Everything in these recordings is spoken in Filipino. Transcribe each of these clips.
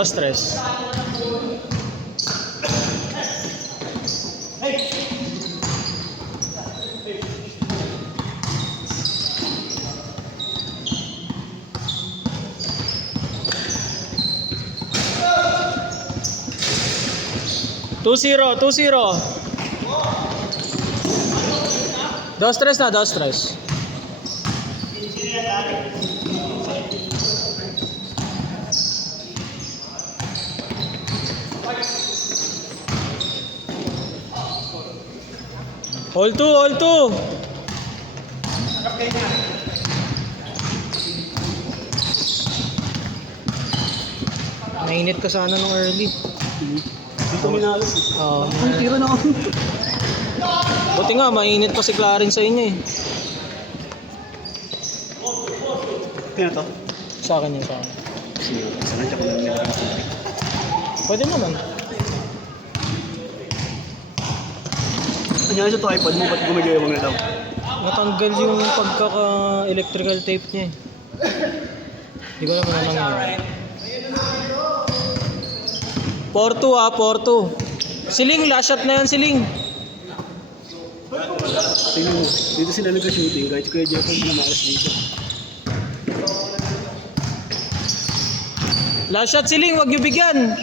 Dos, tres. Two zero, 2-0. Dos, tres na, dos, tres. All two, all two. Mainit ka sana nung early. Dito minalos eh. Ang tiro na ako. Buti nga, mainit pa si Clarence sa inyo eh. Kaya to? Sa akin yun, sa akin. Sana siya ko lang nila. Pwede naman. Kanya sa tripod mo, ba't gumagayawang na daw? Natanggal yung pagkaka-electrical tape niya eh. Hindi ko alam kung ano nangyari. 4-2 ah, 4-2. Siling, last shot na yan, Siling. Tingnan mo, dito sila nag-shooting kahit Kuya Jeff ang lumakas dito. Last shot, Siling, wag niyo bigyan.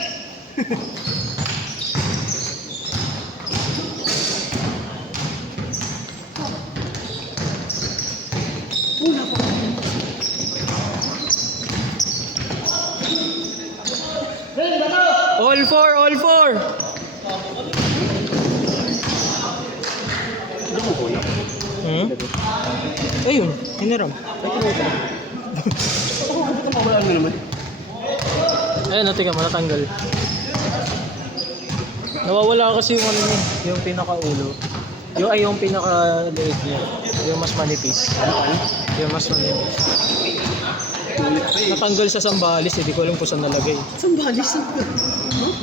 All four, all four. Ano mo kuya? Ayun, hiniram. Wala na naman. Ayun, tingnan mo, natanggal. Nawawala kasi yung ano niya, yung pinakaulo. Yung pinaka-leeg niya. Yung mas manipis. Yung mas manipis. Natanggal sa Sambales, hindi ko alam kung saan nalagay. Sambales?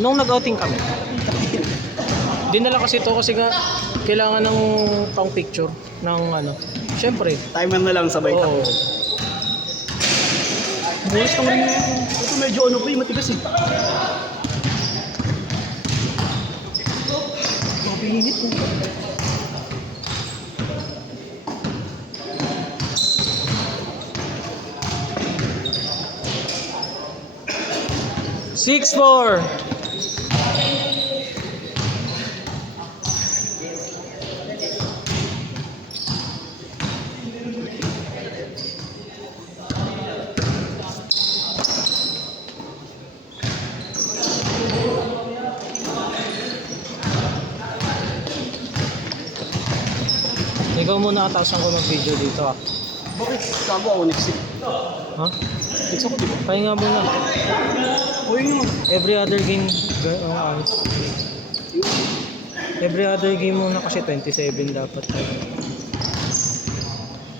Nung nag-outing kami. Dinala kasi ito kasi kailangan ng pang picture ng ano. Siyempre. Timer na lang sabay ka. Oo. Bukas ka rin na. Ito medyo ano pa matigas eh. Mapinit po. Six, four. Ikaw muna atasan ko mag-video dito ah. Bakit? Kabo ako next week. Ha? Next ako diba? Pahinga muna. Uy nga. Every other game, every other game muna kasi 27 dapat.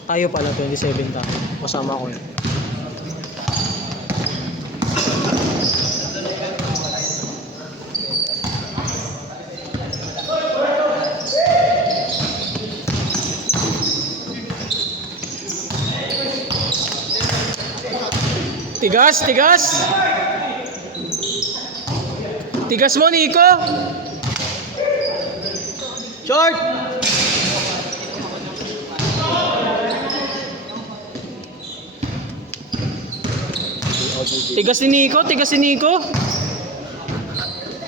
Tayo pala 27 tayo. Kasama ko yun. Tigas, tigas. Tigas mo, Nico. Short. Tigas ni Nico, tigas ni Nico.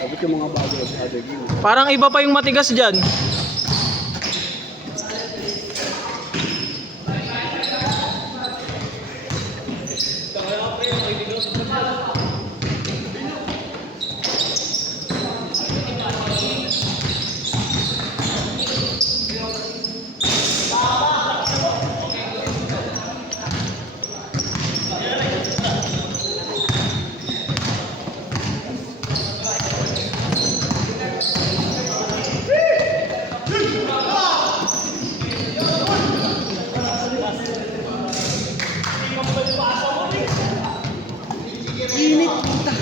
Sabi ko mga bago sa other game. Parang iba pa yung matigas dyan. Init puta.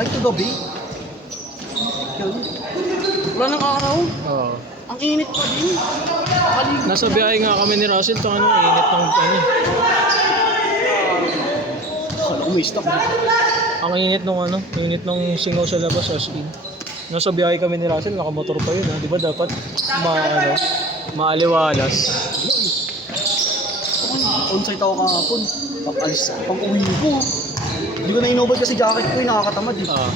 Kahit kagabi. Yun. Wala nang araw. Oo. Ang init pa din. Nakaligo. Nasa biyahe nga kami ni Russell, to ano, init ng ano. Kala ko may stock. Ang init nung ano, init nung singaw sa labas as in. Nasa biyahe kami ni Russell, nakamotor pa yun ha. Di ba dapat ano, maaliwalas. On-site ako kahapon. Pag-uwi ko. Hindi ko na inobad kasi jacket ko, nakakatamad eh. Ah.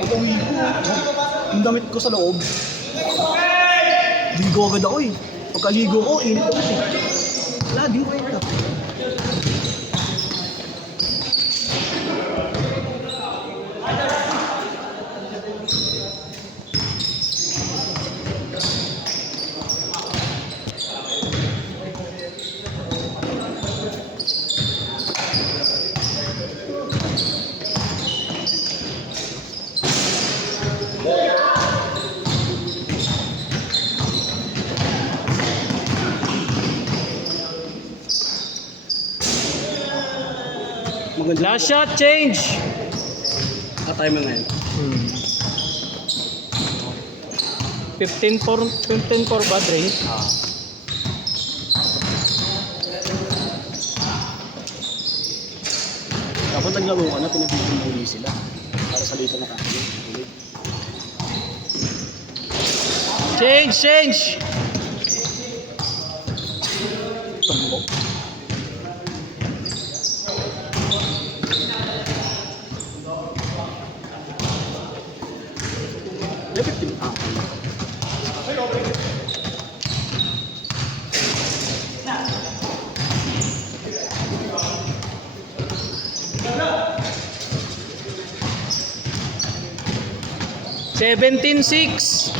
Pag-uwi ko, yung damit ko sa loob. Ligo agad ako eh. Pagkaligo ko, init agad eh. Wala, di ko ito. Maganda. Last shot, change! Ka-time na ngayon. 15-4 ba, Dre? Kapag naglaro ka na, pinapilin mo uli sila. Para sa lito na kakain. Change! Tumbo. Dapat din. 17-6.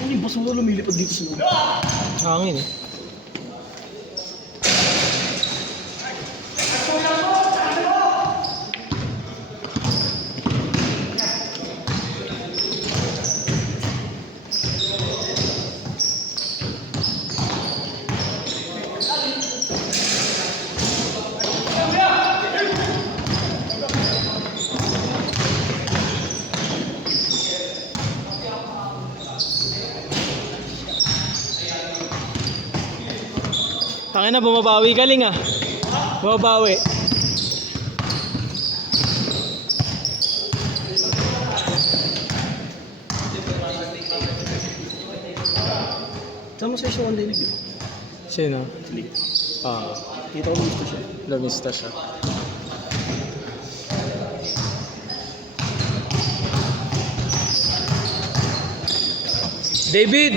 Ano yung basura lumilipad dito sa loob? Hangin eh. Tangin na, bumabawi galing ah. Bumabawi. Sama sa isyo ang dinig eh. Sino? Dinig. Ah, Kita ko gusto siya. lumista siya. David!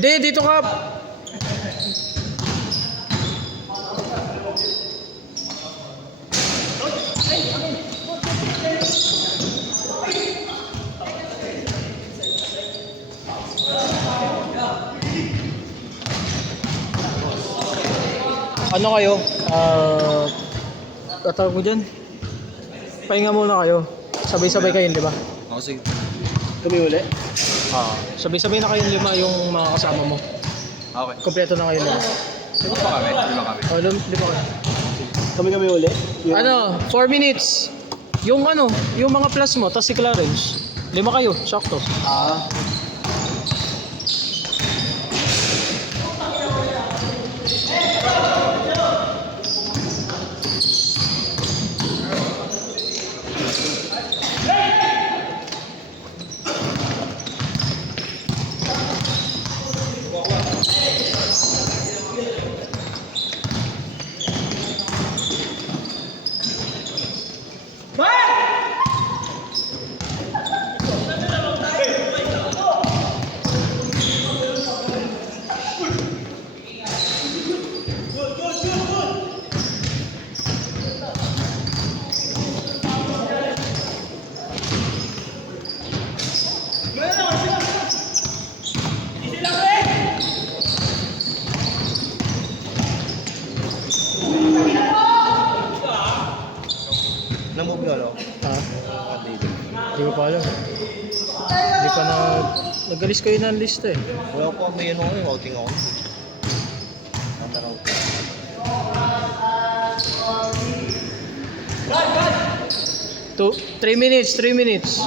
Dito ka! Ano kayo? Tatawag mo dyan? Pahinga muna kayo. Sabay-sabay kayo, di ba? Ako sige. Kami uli? Sabay-sabay na kayong lima yung mga kasama mo. Okay. Kompleto na kayo lima. Lima pa kami? Lima kami. Oh, lima kayo. Kami uli? Ano, 4 minutes. Yung ano, yung mga plus mo, tas si Clarence. 5 kayo, sakto. alam. Hindi pa nag-alis kayo ng lista eh. Wala ko may ano yung routing ako. Nanda routing. 3 minutes, 3 minutes.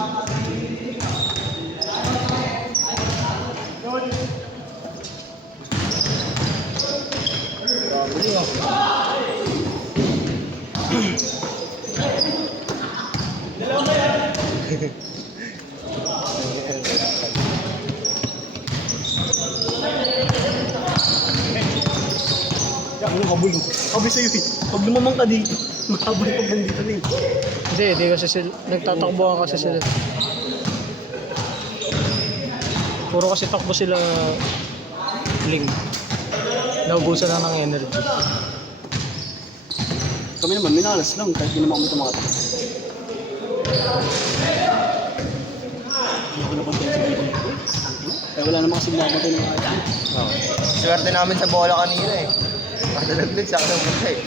Ano kabulo? Sabi sa'yo eh. Pag lumamang ka dito, makabul pag nandito na eh. Hindi kasi sila, nagtatakbuhan kasi sila. Puro kasi takbo sila link. Naubusan na ng energy. Kami naman, minalas lang kahit di naman kami tumakata. Hindi ako napunta sa dito. Kaya wala namang kasi nakamatay ng mga ito. Swerte namin sa bola kanina eh. Padalaglag sa akin ng eh.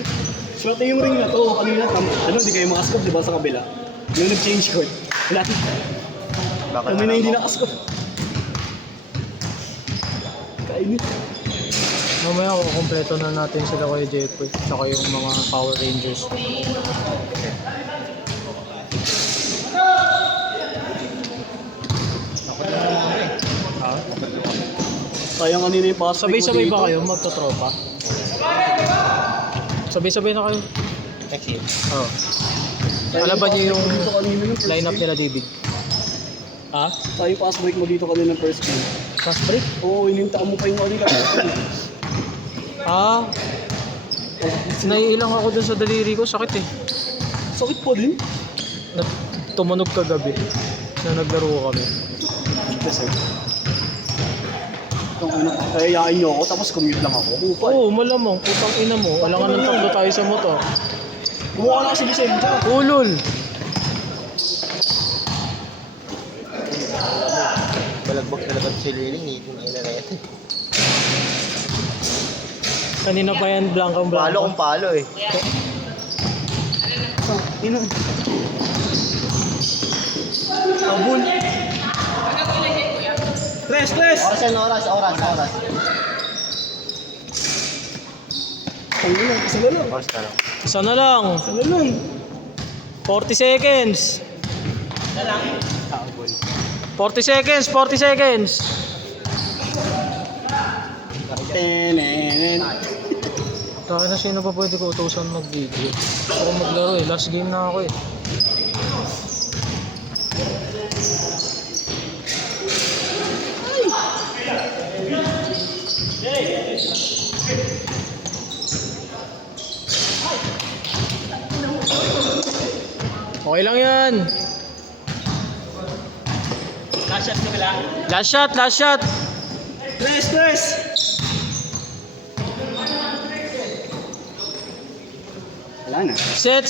Swerte yung ring na to. Kanina, hindi kayo makaskop, di ba, sa kabila? Yung nag-change court. Wala. Baka Kami na hindi nakaskop. Kainit. Mamaya kukumpleto na natin sila kay Jeffoy tsaka yung mga Power Rangers. Ha? Sayang kanina yung pass. Sabay-sabay ba kayo magtotropa? Sabay-sabay na kayo? Next year. Oo. Alaban niyo yung lineup nila David. Ha? Tayo pass break mo dito kanina ng first game. Fast break? Oo, inintaan mo pa yung kanina. Ah, naiilang ako dun sa daliri ko, sakit eh. Sakit po din. Tumunog kagabi na naglaro kami. Yes, sir. Kaya yain niyo ako, tapos commute lang ako. Kupal. Oo, malamang, putang ina mo. Alangan ng takbo tayo sa motor. Kumuha na kasi lisensya. Ulol! Balagbag talaga si Liling, hindi na inarete. Kanina pa yan, blankang Palo blanco. kung palo eh. Ino. Abul. Tres! Oras yan, oras. Ang ino, isa na lang. Oras na lang. Isa na lang. Isa na lang. 40 seconds. Abul. 40 seconds, 40 seconds. Tenenen. Taka na sino pa pwede ko utusan mag-video. Ako maglaro eh, last game na ako eh. Okay lang yan. Last shot na pala. Last shot. Tres! Wala na. Set.